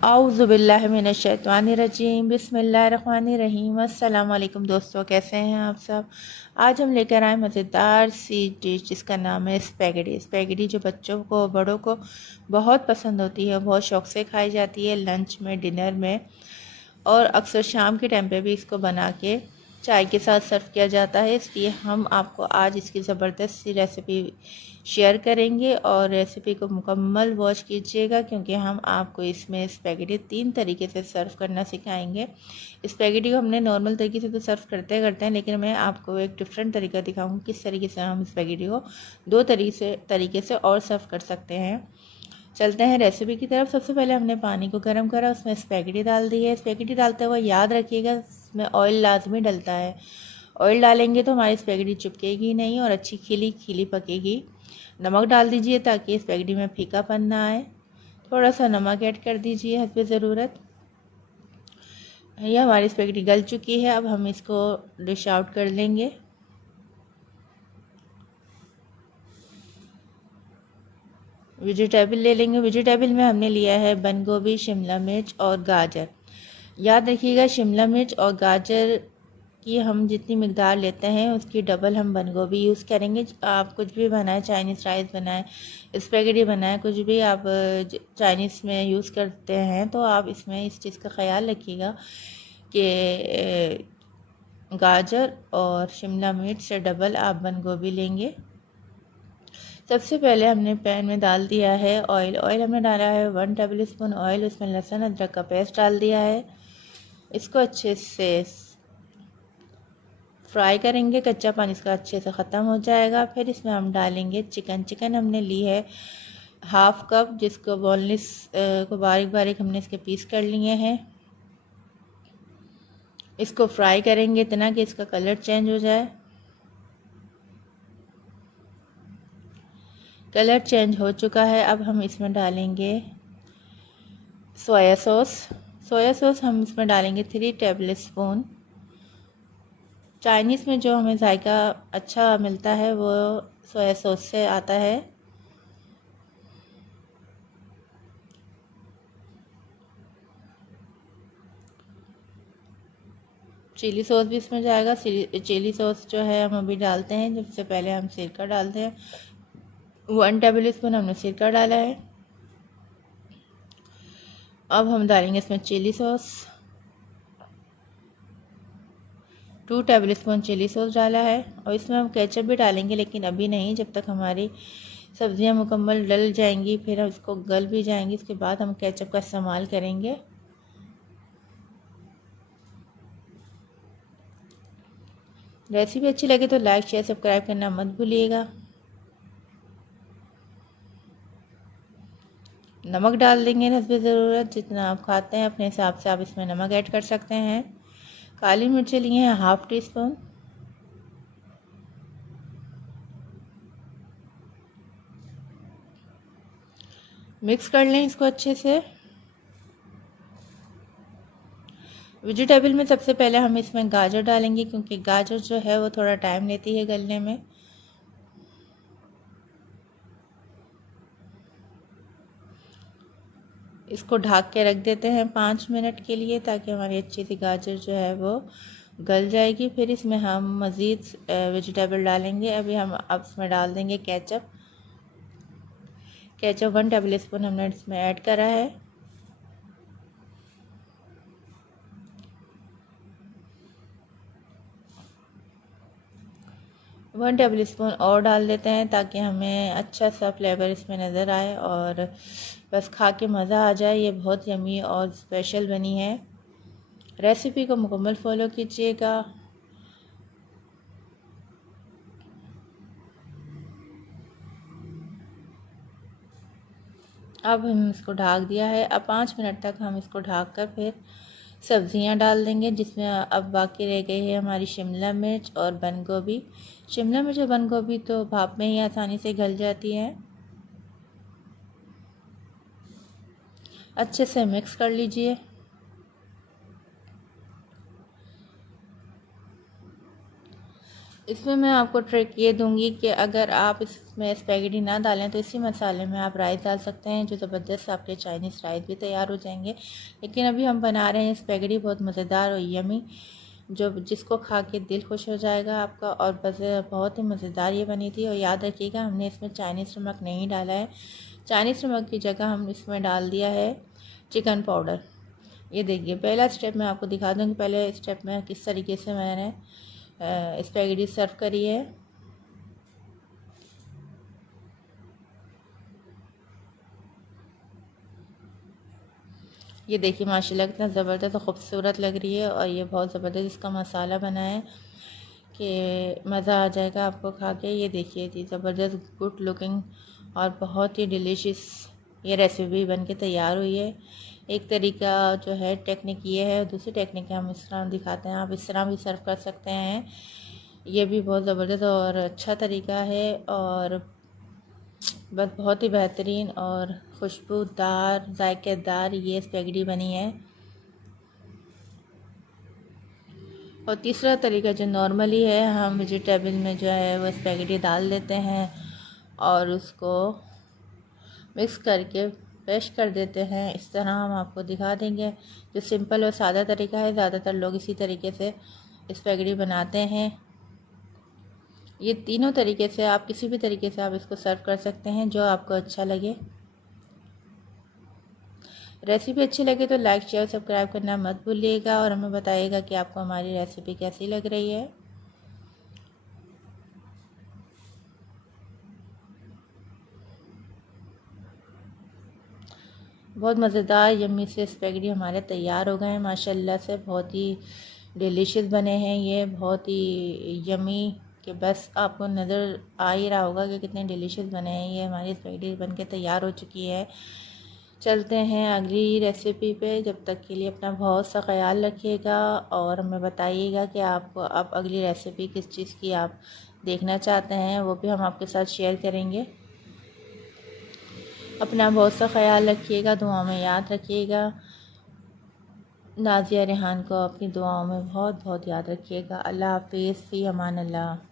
औज़ुबिल्लाहिमिनश्शैतानिर्रजीम बिस्मिल्लाहिर्रहमानिर्रहीम। अस्सलाम वालेकुम दोस्तों, कैसे हैं आप सब। आज हम लेकर आए मज़ेदार सी डिश जिसका नाम है स्पैगेटी। स्पैगेटी जो बच्चों को बड़ों को बहुत पसंद होती है, बहुत शौक़ से खाई जाती है लंच में, डिनर में, और अक्सर शाम के टाइम पे भी इसको बना के चाय के साथ सर्व किया जाता है। इसलिए हम आपको आज इसकी ज़बरदस्त सी रेसिपी शेयर करेंगे और रेसिपी को मुकम्मल वॉच कीजिएगा, क्योंकि हम आपको इसमें स्पैगेटी 3 तरीके से सर्व करना सिखाएंगे। स्पैगेटी को हमने नॉर्मल तरीके से तो सर्व करते हैं, लेकिन मैं आपको एक डिफरेंट तरीका दिखाऊंगी किस तरीके से हम स्पैगेटी को 2 तरीके से और सर्व कर सकते हैं। चलते हैं रेसिपी की तरफ। सबसे पहले हमने पानी को गर्म करा, उसमें स्पैगेटी डाल दी है। स्पैगेटी डालते हुए याद रखिएगा इसमें ऑयल लाजमी डलता है। ऑयल डालेंगे तो हमारी स्पैगेटी चिपकेगी नहीं और अच्छी खिली खिली पकेगी। नमक डाल दीजिए ताकि स्पैगेटी में फीकापन ना आए। थोड़ा सा नमक ऐड कर दीजिए हस्बे ज़रूरत। यह हमारी स्पैगेटी गल चुकी है, अब हम इसको डिश आउट कर लेंगे। वेजिटेबल ले लेंगे। वेजिटेबल में हमने लिया है बंद गोभी, शिमला मिर्च और गाजर। याद रखिएगा शिमला मिर्च और गाजर की हम जितनी मकदार लेते हैं उसकी डबल हम बंद गोभी यूज़ करेंगे। आप कुछ भी बनाएं, चाइनीज़ राइस बनाएं, स्पैगेटी बनाएं, कुछ भी आप चाइनीज़ में यूज़ करते हैं तो आप इसमें इस चीज़ का ख्याल रखिएगा कि गाजर और शिमला मिर्च से डबल आप बंद गोभी लेंगे। सबसे पहले हमने पैन में डाल दिया है ऑयल। ऑयल हमने डाला है 1 टेबल स्पून ऑयल। उसमें लहसुन अदरक का पेस्ट डाल दिया है। इसको अच्छे से फ्राई करेंगे, कच्चा पानी इसका अच्छे से ख़त्म हो जाएगा। फिर इसमें हम डालेंगे चिकन। चिकन हमने ली है 1/2 कप, जिसको बोनलेस को बारीक बारीक हमने इसके पीस कर लिए हैं। इसको फ्राई करेंगे इतना कि इसका कलर चेंज हो जाए। कलर चेंज हो चुका है, अब हम इसमें डालेंगे सोया सॉस। सोया सॉस हम इसमें डालेंगे 3 टेबल स्पून। चाइनीज़ में जो हमें जायका अच्छा मिलता है वो सोया सॉस से आता है। चिली सॉस भी इसमें जाएगा। चिली सॉस जो है हम अभी डालते हैं, जिससे पहले हम सिरका डालते हैं। 1 टेबल स्पून हमने सिरका डाला है। अब हम डालेंगे इसमें chilli sauce. 2 tablespoon chilli sauce डाला है। और इसमें हम केचप भी डालेंगे, लेकिन अभी नहीं, जब तक हमारी सब्जियां मुकम्मल डल जाएंगी, फिर इसको गल भी जाएंगी, इसके बाद हम केचप का इस्तेमाल करेंगे। रेसिपी अच्छी लगे तो लाइक शेयर सब्सक्राइब करना मत भूलिएगा। नमक डाल देंगे हस्बे ज़रूरत, जितना आप खाते हैं अपने हिसाब से आप इसमें नमक ऐड कर सकते हैं। काली मिर्चें लिए हैं 1/2 टी स्पून। मिक्स कर लें इसको अच्छे से। वेजिटेबल में सबसे पहले हम इसमें गाजर डालेंगे, क्योंकि गाजर जो है वो थोड़ा टाइम लेती है गलने में। इसको ढक के रख देते हैं 5 मिनट के लिए, ताकि हमारी अच्छी सी गाजर जो है वो गल जाएगी। फिर इसमें हम मज़ीद वेजिटेबल डालेंगे। अभी हम अब इसमें डाल देंगे केचप। केचप 1 टेबल स्पून हमने इसमें ऐड करा है। वन टेबल स्पून और डाल देते हैं, ताकि हमें अच्छा सा फ्लेवर इसमें नज़र आए और बस खा के मज़ा आ जाए। ये बहुत यमी और स्पेशल बनी है। रेसिपी को मुकम्मल फॉलो कीजिएगा। अब हम इसको ढक दिया है। अब 5 मिनट तक हम इसको ढक कर फिर सब्ज़ियां डाल देंगे, जिसमें अब बाकी रह गई है हमारी शिमला मिर्च और बंद गोभी। शिमला मिर्च और बंद गोभी तो भाप में ही आसानी से गल जाती है। अच्छे से मिक्स कर लीजिए। इसमें मैं आपको ट्रिक ये दूंगी कि अगर आप इसमें स्पैगेटी ना डालें तो इसी मसाले में आप राइस डाल सकते हैं, जो ज़बरदस्त आपके चाइनीज़ राइस भी तैयार हो जाएंगे। लेकिन अभी हम बना रहे हैं स्पैगेटी बहुत मज़ेदार और यमी, जो जिसको खा के दिल खुश हो जाएगा आपका। और बस बहुत ही मज़ेदार ये बनी थी। और याद रखिएगा, हमने इसमें चाइनीज़ नमक नहीं डाला है। चाइनीज़ नमक की जगह हम इसमें डाल दिया है चिकन पाउडर। ये देखिए, पहला स्टेप मैं आपको दिखा दूँगी। पहले स्टेप में किस तरीके से मैंने स्पैगेटी सर्व करी है। ये देखिए माशाल्लाह कितना ज़बरदस्त और ख़ूबसूरत लग रही है। और ये बहुत ज़बरदस्त इसका मसाला बना है कि मज़ा आ जाएगा आपको खा के। ये देखिए जी, ज़बरदस्त गुड लुकिंग और बहुत ही डिलीशियस ये रेसिपी बन के तैयार हुई है। एक तरीका जो है टेक्निक ये है, दूसरी टेक्निक हम इस तरह दिखाते हैं। आप इस तरह भी सर्व कर सकते हैं, ये भी बहुत ज़बरदस्त और अच्छा तरीका है। और बस बहुत ही बेहतरीन और खुशबूदार जायकेदार ये स्पैगेटी बनी है। और तीसरा तरीका जो नॉर्मली है, हम वेजिटेबल में जो है वो स्पैगेटी डाल देते हैं और उसको मिक्स करके पेश कर देते हैं। इस तरह हम आपको दिखा देंगे, जो सिंपल और सादा तरीका है। ज़्यादातर लोग इसी तरीके से स्पैगेटी बनाते हैं। ये तीनों तरीके से आप किसी भी तरीके से आप इसको सर्व कर सकते हैं, जो आपको अच्छा लगे। रेसिपी अच्छी लगे तो लाइक शेयर सब्सक्राइब करना मत भूलिएगा और हमें बताइएगा कि आपको हमारी रेसिपी कैसी लग रही है। बहुत मज़ेदार यम्मी से स्पैगेटी हमारे तैयार हो गए हैं माशाल्लाह से। बहुत ही डिलीशियस बने हैं ये, बहुत ही यम्मी कि बस आपको नज़र आ ही रहा होगा कि कितने डिलीशियस बने हैं। ये हमारी स्पैगेटी बन के तैयार हो चुकी है। चलते हैं अगली रेसिपी पे। जब तक के लिए अपना बहुत सा ख्याल रखिएगा और हमें बताइएगा कि आपको अब अगली रेसिपी किस चीज़ की आप देखना चाहते हैं, वो भी हम आपके साथ शेयर करेंगे। अपना बहुत सा ख्याल रखिएगा, दुआओं में याद रखिएगा। नाज़िया रेहान को अपनी दुआओं में बहुत बहुत याद रखिएगा। अल्लाह हाफ़िज़, फ़ी अमान अल्लाह।